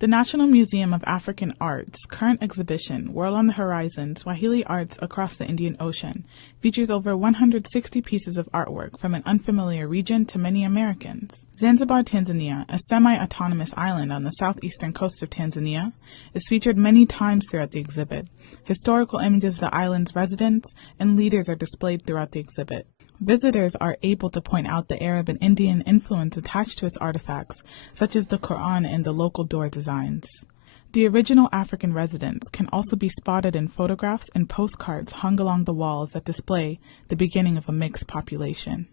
The National Museum of African Art's current exhibition, World on the Horizon, Swahili Arts Across the Indian Ocean, features over 160 pieces of artwork from an unfamiliar region to many Americans. Zanzibar, Tanzania, a semi-autonomous island on the southeastern coast of Tanzania, is featured many times throughout the exhibit. Historical images of the island's residents and leaders are displayed throughout the exhibit. Visitors are able to point out the Arab and Indian influence attached to its artifacts, such as the Quran and the local door designs. The original African residents can also be spotted in photographs and postcards hung along the walls that display the beginning of a mixed population.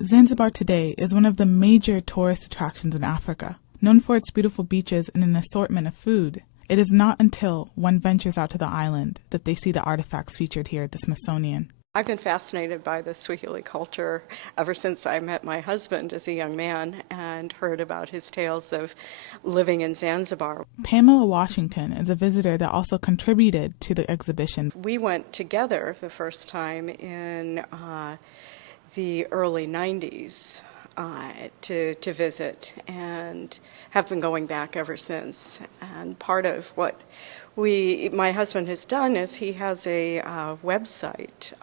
Zanzibar today is one of the major tourist attractions in Africa, known for its beautiful beaches and an assortment of food. It is not until one ventures out to the island that they see the artifacts featured here at the Smithsonian. I've been fascinated by the Swahili culture ever since I met my husband as a young man and heard about his tales of living in Zanzibar. Pamela Washington is a visitor that also contributed to the exhibition. We went together the first time in the early 90s to visit and have been going back ever since. And part of what my husband has done is he has a website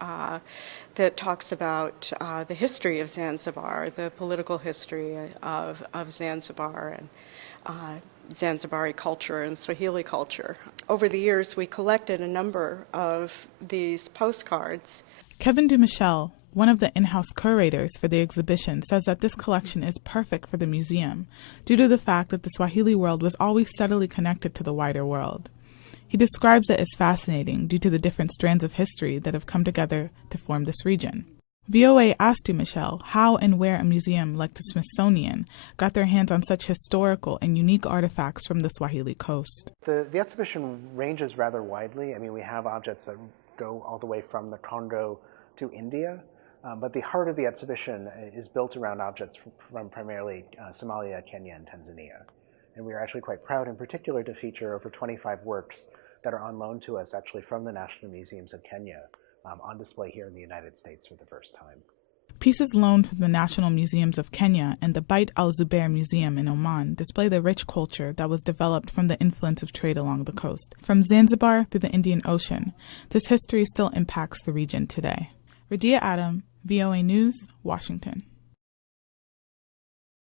that talks about the history of Zanzibar, the political history of Zanzibar and Zanzibari culture and Swahili culture. Over the years, we collected a number of these postcards. Kevin DuMichel, one of the in-house curators for the exhibition, says that this collection is perfect for the museum due to the fact that the Swahili world was always subtly connected to the wider world. He describes it as fascinating due to the different strands of history that have come together to form this region. VOA asked DuMichel how and where a museum like the Smithsonian got their hands on such historical and unique artifacts from the Swahili coast. The exhibition ranges rather widely. I mean, we have objects that go all the way from the Congo to India, but the heart of the exhibition is built around objects from primarily Somalia, Kenya, and Tanzania. And we are actually quite proud in particular to feature over 25 works that are on loan to us actually from the National Museums of Kenya on display here in the United States for the first time. Pieces loaned from the National Museums of Kenya and the Beit al-Zubair Museum in Oman display the rich culture that was developed from the influence of trade along the coast. From Zanzibar through the Indian Ocean, this history still impacts the region today. Radia Adam, VOA News, Washington.